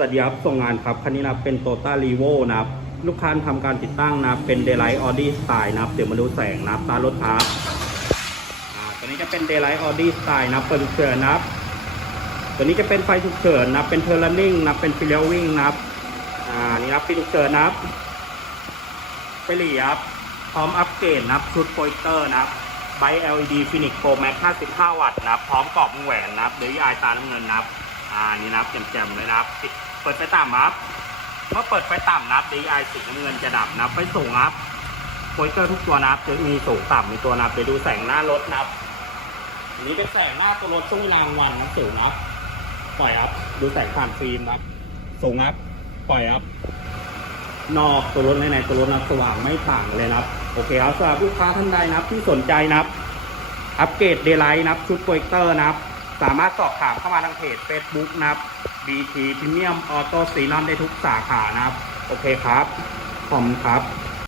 สวัสดีครับส่งงานครับ คันนี้นะเป็น Toyota r e v o นะครับ ลูกค้าทำการติดตั้งนะเป็น Daylight Audi Style นะครับ เดี๋ยวมาดูแสงนะตารถครับอ่าตัวนี้จะเป็น Daylight Audi Style นะเปิดฉุกเฉินนะครับ ตัวนี้จะเป็นไฟฉุกเฉินนะเป็น t u r n i n g นะครับเป็น f i l w i n g นะครับอ่านี่นะครับไฟฉุกเฉินนะครับไปหลีครับพร้อมอัปเกรดนะครับชุดโปรเจคเตอร์นะครับไบ LED Phoenix Pro Max 55 วัตต์นะครับพร้อมกรอบวงแหวนนะครับหรือยายตาน้ำเงินนะครับ อ่านี่นะครับแจ่มๆเลยนะครับปิดเปิดไฟต่ำครับ เมื่อเปิดไฟต่ำนะครับ DI สีน้ำเงินจะดับนะครับไฟสูงครับโปรเจคเตอร์ทุกตัวนะครับจะมีสูงต่ำมีตัวนะครับเดี๋ยวดูแสงหน้ารถนะครับอันนี้เป็นแสงหน้าตัวรถช่วงเวลางวันนะสูงนะครับ ปล่อยครับ ดูแสงผ่านฟิล์มนะครับ สูงครับ ปล่อยครับ นอกตัวรถในในตัวรถนะสว่างไม่ต่างเลยนะครับ โอเคครับสำหรับลูกค้าท่านใดนะครับที่สนใจนะครับ อัปเกรดเดย์ไลท์นะครับชุดโปรเจคเตอร์นะครับ สามารถสอบถามเข้ามาทางเพจ Facebook นะครับ BT Premium Auto s e n o n ได้ทุกสาขานะครับ โอเคครับ ขอบคุณครับ